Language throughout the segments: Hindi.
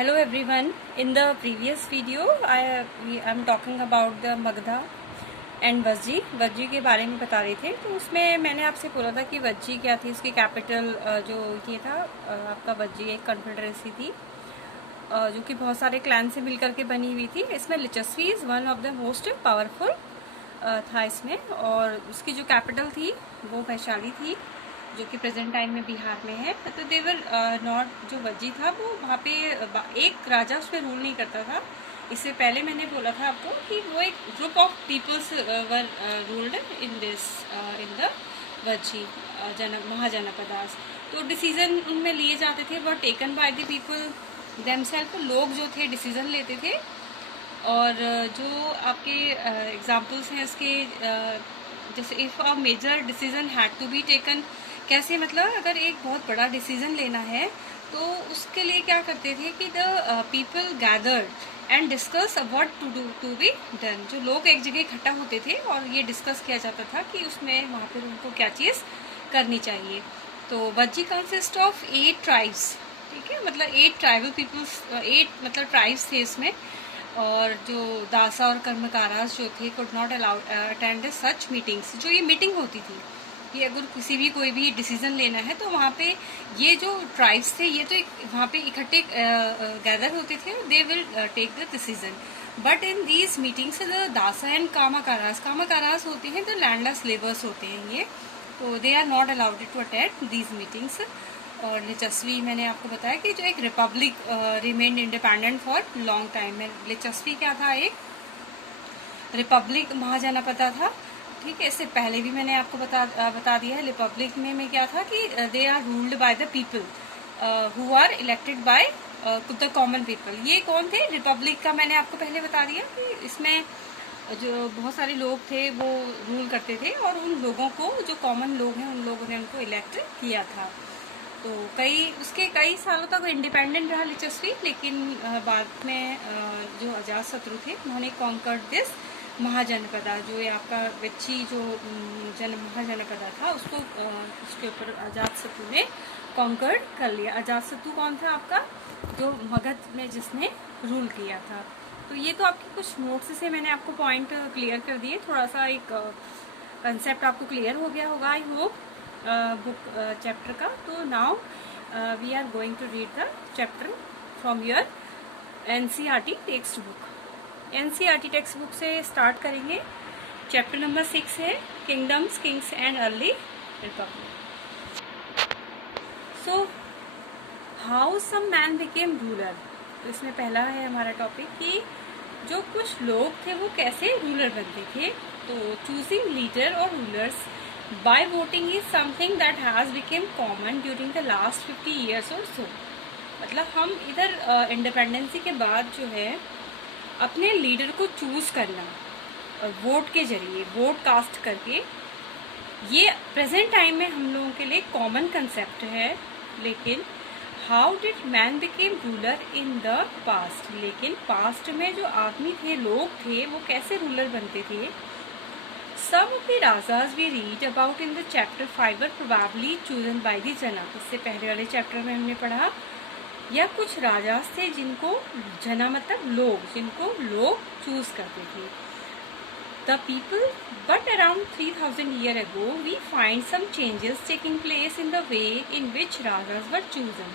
Hello everyone. In the previous video, I'm talking about the Magadha and Vajji के बारे में बता रहे थे। तो उसमें मैंने आपसे बोला था कि वज्जी क्या थी, उसकी कैपिटल जो ये था आपका वज्जी एक कन्फेडरेसी थी जो कि बहुत सारे क्लैन से मिलकर के बनी हुई थी। इसमें Lichchhavi is one of the most powerful था इसमें, और उसकी जो कैपिटल थी वो वैशाली थी जो कि प्रेजेंट टाइम में बिहार में है। तो देवर नॉट जो वज्जी था वो वहाँ पे एक राजा उस पर रूल नहीं करता था। इससे पहले मैंने बोला था आपको कि वो एक group of peoples were ruled in the Vajji mahajanapadas. तो डिसीजन उनमें लिए जाते थे वो taken by the people themselves. लोग जो थे डिसीजन लेते थे। और जो आपके एग्जाम्पल्स हैं उसके जैसे if a major decision had to be taken, कैसे मतलब अगर एक बहुत बड़ा डिसीजन लेना है तो उसके लिए क्या करते थे कि the people gathered and discuss what to be done. जो लोग एक जगह इकट्ठा होते थे और ये डिस्कस किया जाता था कि उसमें वहाँ पर उनको क्या चीज़ करनी चाहिए। तो वज्जी कंसिस्ट ऑफ 8 ट्राइब्स, ठीक है, मतलब 8 ट्राइबल पीपल्स, 8 मतलब ट्राइब्स थे इसमें। और जो दासा और कर्मकारास जो थे could not allow attend such meetings. जो ये मीटिंग होती थी कि अगर किसी भी कोई भी डिसीजन लेना है तो वहाँ पे ये जो ट्राइब्स थे ये तो वहाँ पे इकट्ठे गैदर होते थे, they will take the decision. But in these meetings the dasas and kammakaras होते हैं तो लैंडलेस लेबर्स होते हैं ये, तो they are not allowed to attend these meetings. और लिचस्वी मैंने आपको बताया कि जो एक republic remained independent for long time में। लिचस्वी क्या था, एक रिपब्लिक महाजनपद था, ठीक है। इससे पहले भी मैंने आपको बता दिया है। रिपब्लिक में क्या था कि they are ruled by the people who are elected by the common people. ये कौन थे रिपब्लिक का, मैंने आपको पहले बता दिया कि इसमें जो बहुत सारे लोग थे वो रूल करते थे और उन लोगों को जो कॉमन लोग हैं उन लोगों ने उनको इलेक्ट किया था। तो उसके कई सालों तक इंडिपेंडेंट रहा लिचस्वी, लेकिन बाद में जो अजात शत्रु थे उन्होंने कॉन्कर्ड दिस महाजनपदा। जो ये आपका वज्जी जो महाजनपदा था उसको उसके ऊपर अजात शत्रु ने कॉन्कर्ड कर लिया। अजात शत्रु कौन था आपका, जो मगध में जिसने रूल किया था। तो ये तो आपके कुछ नोट्स से मैंने आपको पॉइंट क्लियर कर दिए, थोड़ा सा एक कंसेप्ट आपको क्लियर हो गया होगा आई होप बुक चैप्टर का। तो now we are going to read the chapter from your NCERT text book. NCERT text book से स्टार्ट करेंगे। चैप्टर नंबर 6 है kingdoms, kings and early republic. So how some man became ruler. तो इसमें पहला है हमारा टॉपिक कि जो कुछ लोग थे वो कैसे रूलर बनते थे। तो चूजिंग लीडर और rulers by voting is something that has become common during the last 50 years और सो। मतलब हम इधर इंडिपेंडेंसी के बाद जो है अपने लीडर को चूज करना और वोट के जरिए, वोट कास्ट करके, ये प्रेजेंट टाइम में हम लोगों के लिए कॉमन कंसेप्ट है। लेकिन how did man became ruler in the past, लेकिन पास्ट में जो आदमी थे, लोग थे, वो कैसे रूलर बनते थे। Some of the rajas we read about in the chapter 5 were probably chosen by the जना। इससे पहले वाले चैप्टर में हमने पढ़ा या कुछ राजास थे जिनको, जना मतलब लोग, जिनको लोग चूज करते थे। The people, but around 3000 years ago we find some changes taking place in the way in which rajas were chosen।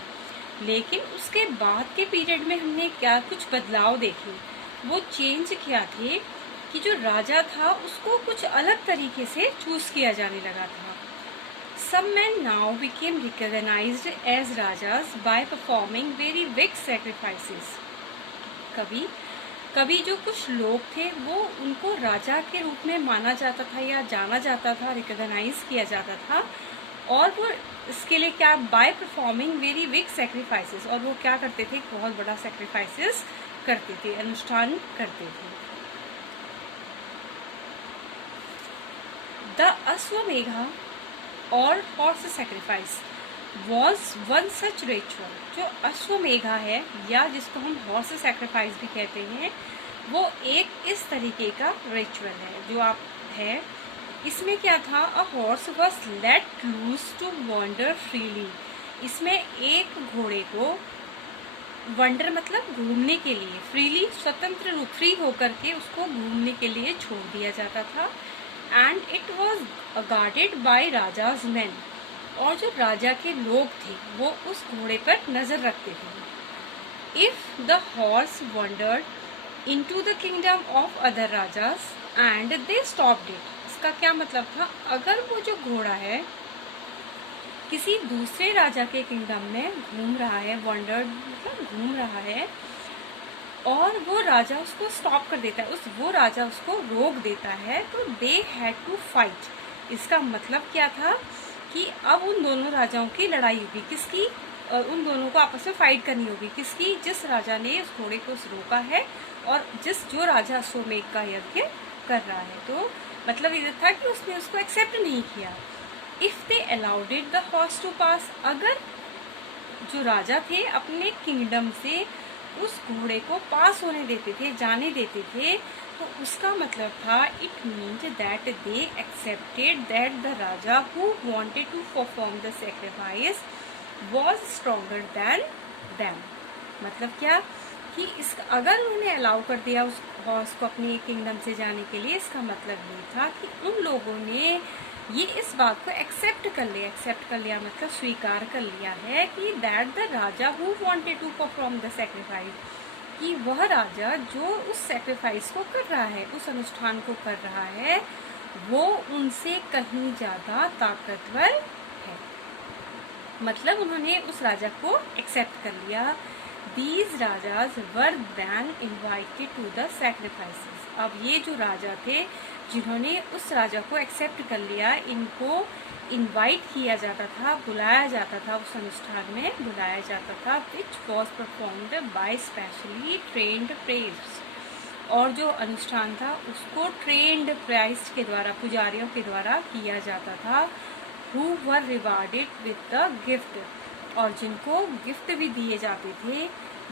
लेकिन उसके बाद के पीरियड में हमने क्या कुछ बदलाव देखे। वो चेंज क्या थे कि जो राजा था उसको कुछ अलग तरीके से चूज किया जाने लगा था। Some men now became recognized as rajas by performing very big sacrifices। कभी जो कुछ लोग थे वो उनको राजा के रूप में माना जाता था या जाना जाता था, रिकॉग्नाइज किया जाता था। और वो इसके लिए क्या, by performing very big sacrifices, और वो क्या करते थे, बहुत बड़ा सैक्रिफाइसेस करते थे, अनुष्ठान करते थे। द अश्वमेधा और horse sacrifice was one such ritual. जो अश्वमेधा है या जिसको हम हॉर्स सैक्रिफाइस भी कहते हैं, वो एक इस तरीके का रिचुअल है जो आप है। इसमें क्या था, a horse was let loose to wander freely. इसमें एक घोड़े को वंडर मतलब घूमने के लिए, फ्रीली स्वतंत्र रूप फ्री होकर के उसको घूमने के लिए छोड़ दिया जाता था। And it was guarded by rajas man, और जो राजा के लोग थे वो उस घोड़े पर नजर रखते थे। If the horse wandered into the kingdom of other rajas and they stopped it, इसका क्या मतलब था, अगर वो जो घोड़ा है किसी दूसरे राजा के किंगडम में घूम रहा है, वंडर्ड मतलब घूम रहा है, और वो राजा उसको स्टॉप कर देता है, वो राजा उसको रोक देता है, तो दे हैड टू फाइट। इसका मतलब क्या था कि अब उन दोनों राजाओं की लड़ाई होगी, किसकी, उन दोनों को आपस में फाइट करनी होगी, किसकी, जिस राजा ने उस घोड़े को रोका है और जो राजा अश्वमेध का यज्ञ कर रहा है। तो मतलब ये था कि उसने उसको एक्सेप्ट नहीं किया। If they allowed it the horse to pass, अगर जो राजा थे अपने किंगडम से उस घोड़े को पास होने देते थे, जाने देते थे, तो उसका मतलब था it means that they accepted that the raja who wanted to perform the sacrifice was stronger than them. मतलब क्या कि इसका अगर उन्होंने अलाउ कर दिया उस हॉर्स को अपने किंगडम से जाने के लिए, इसका मतलब ये था कि उन लोगों ने ये इस बात को एक्सेप्ट कर लिया मतलब स्वीकार कर लिया है कि that the raja who wanted to perform the sacrifice, कि वह राजा जो उस सैक्रिफाइस को कर रहा है, उस अनुष्ठान को कर रहा है, वो उनसे कहीं ज्यादा ताकतवर है। मतलब उन्होंने उस राजा को एक्सेप्ट कर लिया। These rajas were then invited to the sacrifices। अब ये जो राजा थे जिन्होंने उस राजा को एक्सेप्ट कर लिया, इनको इनवाइट किया जाता था, बुलाया जाता था, उस अनुष्ठान में बुलाया जाता था, which was performed by specially trained priests। और जो अनुष्ठान था उसको ट्रेंड प्राइस्ट के द्वारा, पुजारियों के द्वारा किया जाता था, who were rewarded with the gift, और जिनको गिफ्ट भी दिए जाते थे।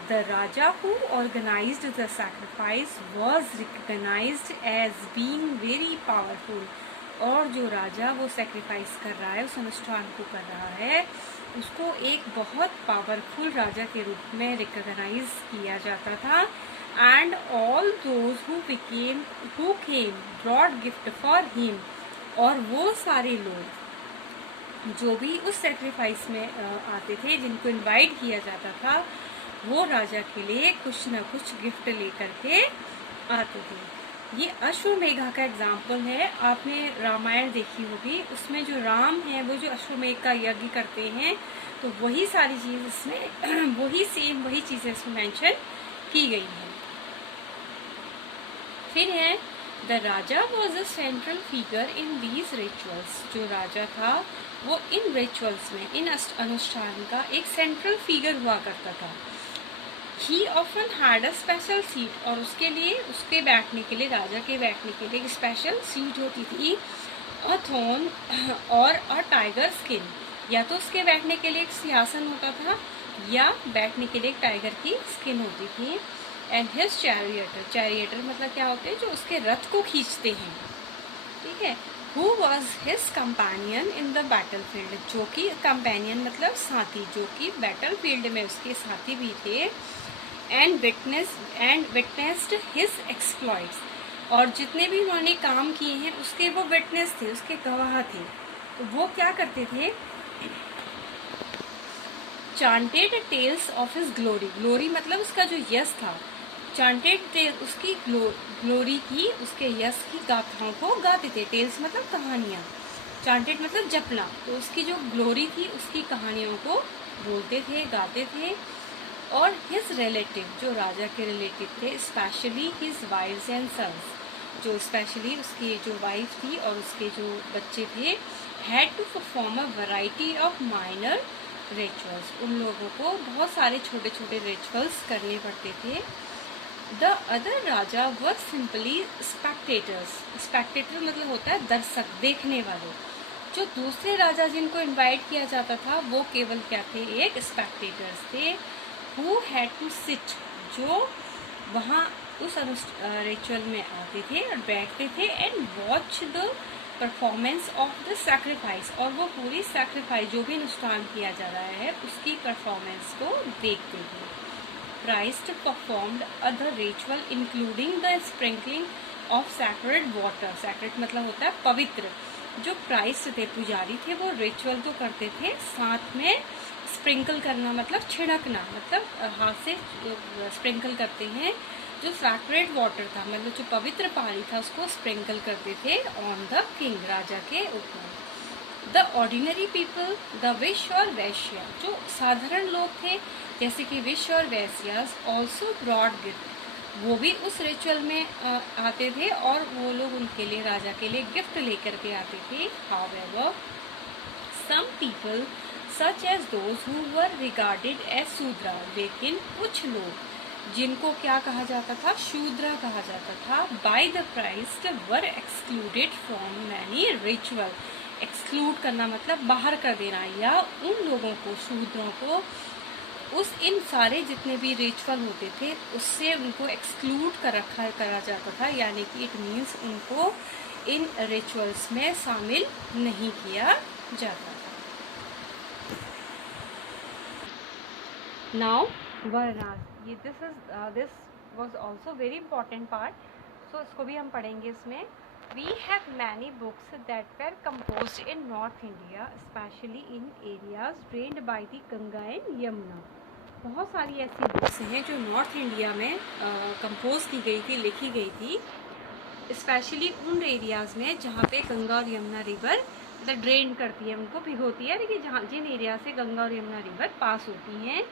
The raja who organised the sacrifice was recognised as being very powerful, और जो राजा वो सैक्रिफाइस कर रहा है, उस अनुष्ठान को कर रहा है, उसको एक बहुत पावरफुल राजा के रूप में रिकॉग्नाइज किया जाता था। And all those who came brought gift for him, और वो सारे लोग जो भी उस सैक्रिफाइस में आते थे, जिनको इनवाइट किया जाता था, वो राजा के लिए कुछ न कुछ गिफ्ट लेकर के आते थे। ये अश्वमेधा का एग्जाम्पल है। आपने रामायण देखी होगी, उसमें जो राम है वो जो अश्वमेध का यज्ञ करते हैं, तो वही सारी चीज इसमें वही चीजें इसमें मेंशन की गई है। फिर है the Raja was a central figure in these rituals. जो राजा था वो इन रिचुअल्स में, इन अनुष्ठान का एक सेंट्रल फिगर हुआ करता था। ही often had a special seat, और उसके लिए, उसके बैठने के लिए, राजा के बैठने के लिए एक स्पेशल सीट होती थी। अ थ्रोन और अ टाइगर स्किन, या तो उसके बैठने के लिए एक सिंहासन होता था, या बैठने के लिए एक टाइगर की स्किन होती थी। एंड हिज चैरियटर मतलब क्या होते हैं, जो उसके रथ को खींचते हैं, ठीक है। Who was his companion in the battlefield, जो कि कंपेनियन मतलब साथी, जो कि बैटलफील्ड में उसके साथी भी थे। एंड विटनेस्ड हिज एक्सप्लॉइट्स, और जितने भी उन्होंने काम किए हैं उसके वो विटनेस थे, उसके गवाह थे। तो वो क्या करते थे, chanted tales of his glory मतलब उसका जो यश था, चांटेड उसकी ग्लोरी की, उसके यश की गाथाओं को गाते थे। टेल्स मतलब कहानियाँ, चांटेड मतलब जपना, तो उसकी जो ग्लोरी थी उसकी कहानियों को बोलते थे, गाते थे। और हिज रिलेटिव, जो राजा के रिलेटिव थे, specially his wives and sons, जो स्पेशली उसकी जो वाइफ थी और उसके जो बच्चे थे, had to perform a variety of minor rituals. उन लोगों को बहुत सारे छोटे छोटे रिचुअल्स करने पड़ते थे। The other Raja were simply spectators, Spectator मतलब होता है दर्शक, देखने वाले। जो दूसरे राजा जिनको इनवाइट किया जाता था वो केवल क्या थे, एक स्पेक्टेटर्स थे। हु हैड टू सिट, जो वहाँ उस रिचुअल में आते थे और बैठते थे, and watch the performance of the sacrifice, और वो पूरी सैक्रिफाइस जो भी अनुष्ठान किया जा रहा है उसकी परफॉर्मेंस को देखते थे। priests performed other ritual including the sprinkling of sacred water. Sacred मतलब होता है पवित्र. जो प्राइस्ट थे, पुजारी थे, वो रिचुअल तो करते थे, साथ में स्प्रिंकल करना मतलब छिड़कना, मतलब हाथ से स्प्रिंकल करते हैं. जो सैक्रेड वाटर था मतलब जो पवित्र पानी था उसको स्प्रिंकल करते थे ऑन द किंग, राजा के ऊपर. द ऑर्डिनरी पीपल, द विश्य और वैश्य, जो साधारण लोग थे जैसे कि विश्य और वैश्यास, ऑल्सो ब्रॉड गिफ्ट, वो भी उस रिचुअल में आते थे और वो लोग उनके लिए, राजा के लिए गिफ्ट लेकर के आते थे. However some people such as those who were regarded as Shudra, लेकिन कुछ लोग जिनको क्या कहा जाता था, शूद्र कहा जाता था, bye the priest were excluded from many ritual. Exclude करना मतलब बाहर कर देना, या उन लोगों को, शूद्रों को, उस इन सारे जितने भी रिचुअल होते थे उससे उनको एक्सक्लूड करा जाता था, यानी कि इट मीन्स उनको इन रिचुअल्स में शामिल नहीं किया जाता था. नाउ वर्णास, ये this was also very important part, so इसको भी हम पढ़ेंगे. इसमें we have many books that were composed in north India, specially in areas drained by the Ganga and Yamuna. बहुत सारी ऐसी बुक्स हैं जो नॉर्थ इंडिया में कंपोज की गई थी, लिखी गई थी, स्पेशली उन एरियाज़ में जहाँ पे गंगा और यमुना रिवर मतलब ड्रेन करती है, उनको भिगोती है, लेकिन जहाँ जिन एरिया से गंगा और यमुना रिवर पास होती हैं.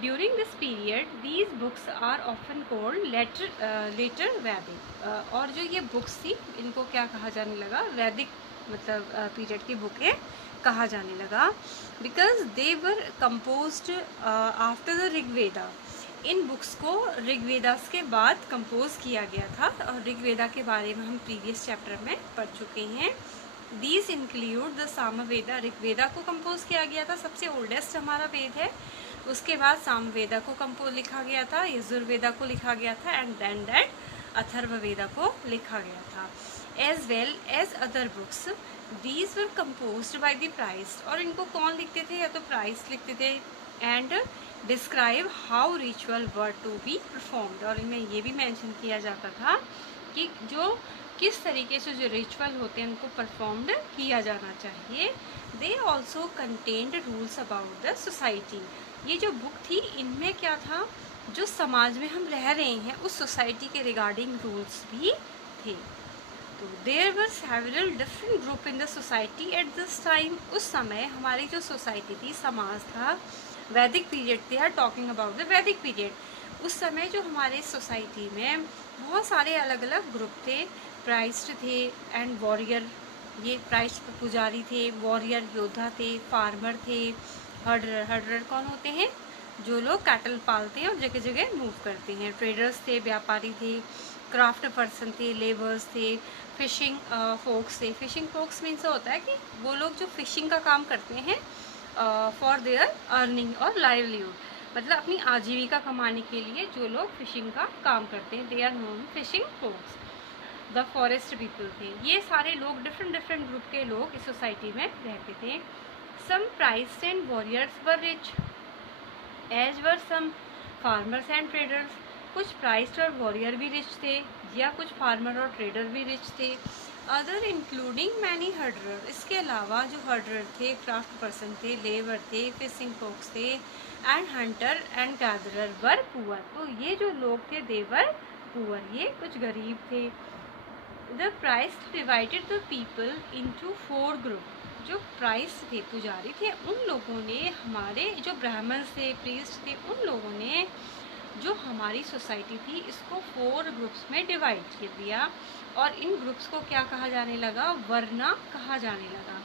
During this period these books are often called later Vedic. और जो ये बुक्स थी इनको क्या कहा जाने लगा, वैदिक मतलब पीरियड की बुकें कहा जाने लगा, because they were composed after the Rigveda. In books को ऋग्वेदास के बाद कंपोज किया गया था, और ऋग्वेदा के बारे में हम प्रीवियस चैप्टर में पढ़ चुके हैं. These include the Samaveda, Rigveda को कंपोज किया गया था, सबसे ओल्डेस्ट हमारा वेद है. उसके बाद सामवेदा को कंपोज लिखा गया था, यजुर्वेदा को लिखा गया था, एंड देन दैट अथर्ववेदा को लिखा गया था. As well as other books these were composed by the priest, और इनको कौन लिखते थे, या तो प्राइस्ट लिखते थे. And describe how ritual were to be performed, और इनमें ये भी मेंशन किया जाता था कि जो किस तरीके से जो रिचुअल होते हैं उनको परफॉर्म्ड किया जाना चाहिए. They also contained rules about the society. ये जो बुक थी इनमें क्या था, जो समाज में हम रह रहे हैं उस सोसाइटी के रिगार्डिंग रूल्स भी थे. तो there were several different group in the society at this time. उस समय हमारी जो सोसाइटी थी, समाज था, वैदिक पीरियड थे, आर टॉकिंग अबाउट द वैदिक पीरियड. उस समय जो हमारे सोसाइटी में बहुत सारे अलग अलग ग्रुप थे, प्राइस्ट थे एंड वॉरियर. ये प्राइस्ट पुजारी थे, वॉरियर योद्धा थे, फार्मर थे, हर्डर. हर्डर कौन होते हैं, जो लोग कैटल पालते हैं और जगह जगह मूव करते हैं. ट्रेडर्स थे, व्यापारी थे, क्राफ्ट पर्सन थे, लेबर्स थे, फिशिंग फोक्स थे. फिशिंग फोक्स मीन्स होता है कि वो लोग जो फिशिंग का काम करते हैं फॉर देयर अर्निंग और लाइवलीहुड, मतलब अपनी आजीविका कमाने के लिए जो लोग फिशिंग का काम करते हैं, they are known fishing folks. The forest people थे. ये सारे लोग डिफरेंट ग्रुप के लोग इस सोसाइटी में रहते थे. Some priest and warriors were rich as were some farmers and traders. कुछ प्राइस्ट और वॉरियर भी रिच थे, या कुछ फार्मर और ट्रेडर भी रिच थे. Other including many herder. इसके अलावा जो हर्डर थे, क्राफ्ट पर्सन थे, लेबर थे, फिशिंग फोक्स थे, and hunter and gatherer were poor. तो ये जो लोग थे देवर पुअर, ये कुछ गरीब थे. The priest divided the people into 4 group. जो प्राइस्ट थे, पुजारी थे, उन लोगों ने, हमारे जो ब्राह्मण थे, प्रीस्ट थे, उन लोगों ने जो हमारी सोसाइटी थी इसको 4 ग्रुप्स में डिवाइड कर दिया, और इन ग्रुप्स को क्या कहा जाने लगा, वर्ना कहा जाने लगा.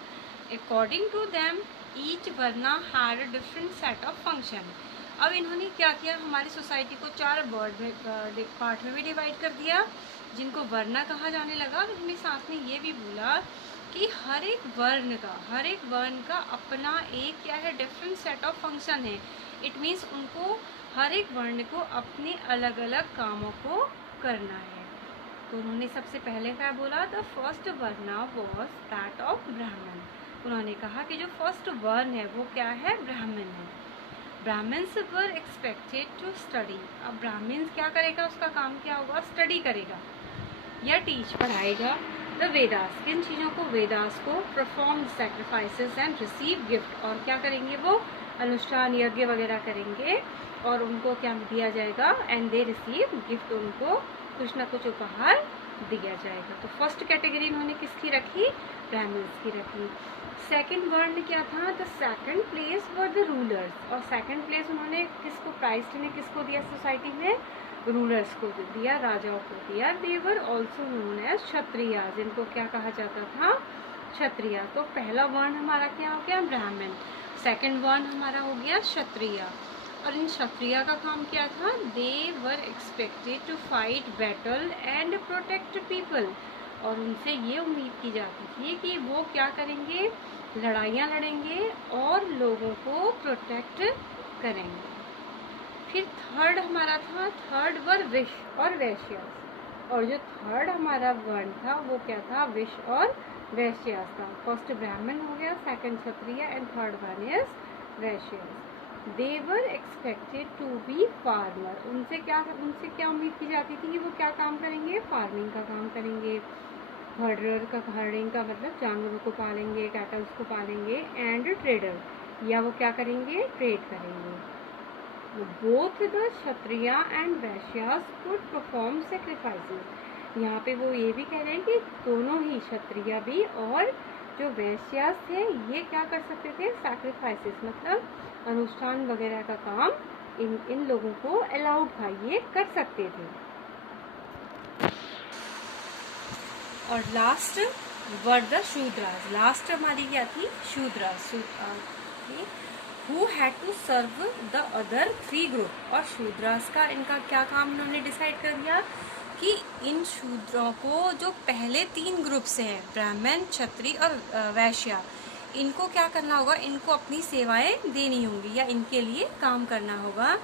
According to them each varna had a different set of function. अब इन्होंने क्या किया, हमारी सोसाइटी को 4 पार्ट में भी डिवाइड कर दिया, जिनको वर्ना कहा जाने लगा. और इनमें साथ में ये भी बोला कि हर एक वर्ण का अपना एक क्या है, डिफरेंट सेट ऑफ फंक्शन है. इट मीन्स उनको हर एक वर्ण को अपने अलग अलग कामों को करना है. तो उन्होंने सबसे पहले क्या बोला, the first varna was that of Brahmin. उन्होंने कहा कि जो फर्स्ट वर्ण है वो क्या है, ब्राह्मण है. Brahmins were expected to study. अब ब्राह्मण्स क्या करेगा, उसका काम क्या होगा, स्टडी करेगा या टीच पढ़ाएगा द वेदास, किन चीज़ों को, वेदास को, perform sacrifices and receive gift, और क्या करेंगे वो, अनुष्ठान यज्ञ वगैरह करेंगे और उनको क्या दिया जाएगा, एंड दे रिसीव गिफ्ट, उनको कुछ ना कुछ उपहार दिया जाएगा। तो फर्स्ट कैटेगरी इन्होंने किसकी रखी, ब्राह्मण्स की रखी। सेकंड वर्ण क्या था, the second place were the rulers, और सेकंड प्लेस उन्होंने किसको, क्राइस्ट ने किसको दिया सोसाइटी में, रूलर्स को दिया, राजाओं को दिया। देवर ऑल्सो नोन एज क्षत्रिय, जिनको क्या कहा जाता था, क्षत्रिय। तो पहला वर्ण हमारा क्या हो गया, ब्राह्मण, सेकंड वर्ण हमारा हो गया क्षत्रिय। और इन क्षत्रिय का काम क्या था, they were expected to fight battle and protect people, और उनसे ये उम्मीद की जाती थी कि वो क्या करेंगे, लड़ाइयाँ लड़ेंगे और लोगों को प्रोटेक्ट करेंगे। फिर थर्ड हमारा था, थर्ड वर विश और वैश्य, और जो थर्ड हमारा वर्ण था वो क्या था, विश और वैश्य था। फर्स्ट ब्राह्मण हो गया, second Kshatriya and third one is Vaishya. They were expected to be farmer, उनसे क्या उम्मीद की जाती थी कि वो क्या काम करेंगे, फार्मिंग का काम करेंगे। हर्डर का, हर्डिंग का मतलब जानवरों को पालेंगे, कैटल्स को पालेंगे। एंड ट्रेडर, या वो क्या करेंगे, ट्रेड करेंगे। Both the Kshatriya and Vaishyas could perform sacrifices, यहाँ पे वो ये भी कह रहे हैं कि दोनों ही क्षत्रिय भी और जो वैश्यास थे ये क्या कर सकते थे, सैक्रिफाइसेस मतलब अनुष्ठान वगैरह का काम इन लोगों को अलाउड था, ये कर सकते थे। और last were the Shudras, last हमारी क्या थी, Shudras, who had to serve the other three group। और शूद्रास का इनका क्या काम उन्होंने डिसाइड कर दिया कि इन शूद्रों को जो पहले 3 ग्रुप से हैं, ब्राह्मण, क्षत्रिय और वैश्य, इनको क्या करना होगा, इनको अपनी सेवाएं देनी होंगी या इनके लिए काम करना होगा।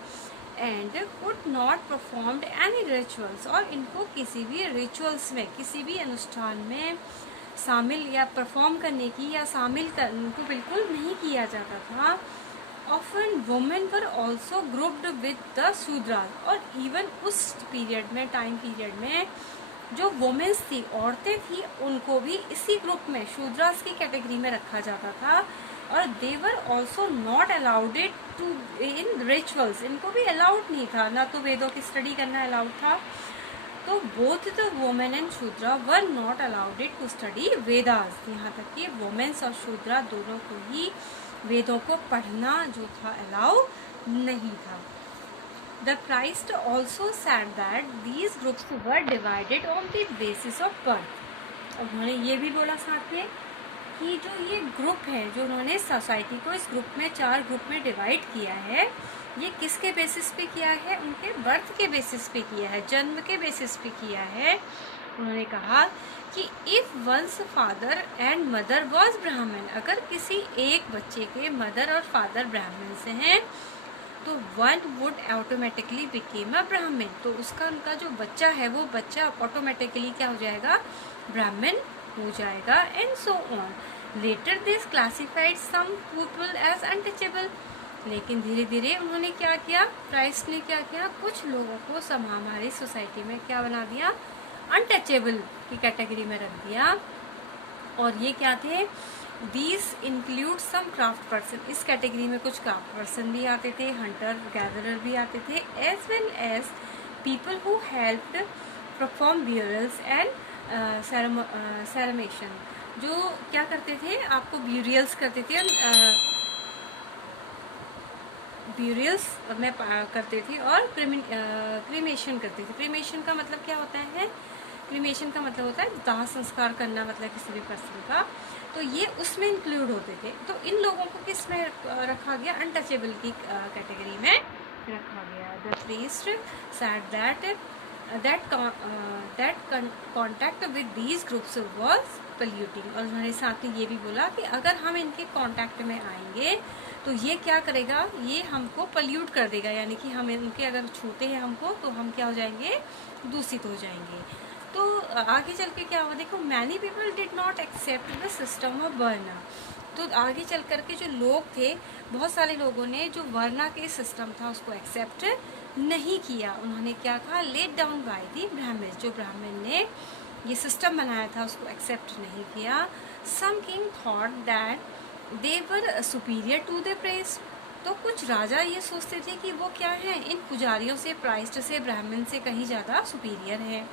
And could not performed any rituals, और इनको किसी भी रिचुअल्स में, किसी भी अनुष्ठान में शामिल या परफॉर्म करने की या शामिल करने को बिल्कुल नहीं किया जाता था। Often women were also grouped with the Shudras, और इवन उस पीरियड में, टाइम पीरियड में जो वुमेन्स थी, औरतें थी, उनको भी इसी ग्रुप में शूद्रास की कैटेगरी में रखा जाता था। और they were also not allowed to in rituals, इनको भी अलाउड नहीं था, ना तो वेदों की स्टडी करना अलाउड था। तो both the women and Shudra were not allowed to study Vedas, यहाँ तक कि वुमेन्स और शूद्रा दोनों को ही वेदों को पढ़ना जो था अलाउ नहीं था। The Christ also said that these groups were divided on the basis of birth. उन्होंने ये भी बोला साथ में कि जो ये ग्रुप है, जो उन्होंने सोसाइटी को इस ग्रुप में 4 ग्रुप में डिवाइड किया है, ये किसके बेसिस पे किया है, उनके बर्थ के बेसिस पे किया है, जन्म के बेसिस पे किया है। उन्होंने कहा कि if once father and mother was ब्राह्मण, अगर किसी एक बच्चे के मदर और फादर ब्राह्मण से हैं तो one would automatically became a ब्राह्मण, तो उसका उनका जो बच्चा है वो बच्चा ऑटोमेटिकली क्या हो जाएगा, ब्राह्मण हो जाएगा। And so on. Later this classified some people as untouchable, लेकिन धीरे धीरे उन्होंने क्या किया, क्राइस्ट ने क्या किया, कुछ लोगों को हमारी सोसाइटी में क्या बना दिया, अनटचेबल की कैटेगरी में रख दिया। और ये क्या थे, these include some craft person, इस कैटेगरी में कुछ क्राफ्ट पर्सन भी आते थे, हंटर गैदरर भी आते थे, as well as people who helped perform burials and cremation, जो क्या करते थे, आपको ब्यूरियल्स करते थे, ब्यूरियल्स में करते थे और क्रीमेशन करते थे। क्रीमेशन का मतलब क्या होता है, क्रीमेशन का मतलब होता है दाह संस्कार करना, मतलब किसी भी पर्सन का, तो ये उसमें इंक्लूड होते थे। तो इन लोगों को किस में रखा गया, अनटचेबल की कैटेगरी में रखा गया। The priest said that contact with these groups was polluting, और उन्होंने साथ में ये भी बोला कि अगर हम इनके कॉन्टैक्ट में आएंगे तो ये क्या करेगा, ये हमको पल्यूट कर देगा, यानी कि हम इनके अगर छूते हैं हमको तो हम क्या हो जाएंगे, दूषित हो जाएंगे। तो आगे चल के क्या हुआ देखो, many people did not accept the system of varna, तो आगे चल कर के जो लोग थे, बहुत सारे लोगों ने जो वर्ना के सिस्टम था उसको एक्सेप्ट नहीं किया। उन्होंने क्या कहा, लेट डाउन बाय दी ब्राह्मण, जो ब्राह्मण ने ये सिस्टम बनाया था उसको एक्सेप्ट नहीं किया। Some king thought that they were superior to the priests, तो कुछ राजा ये सोचते थे कि वो क्या है, इन पुजारियों से, प्राइस्ट से, ब्राह्मण से कहीं ज़्यादा सुपीरियर है।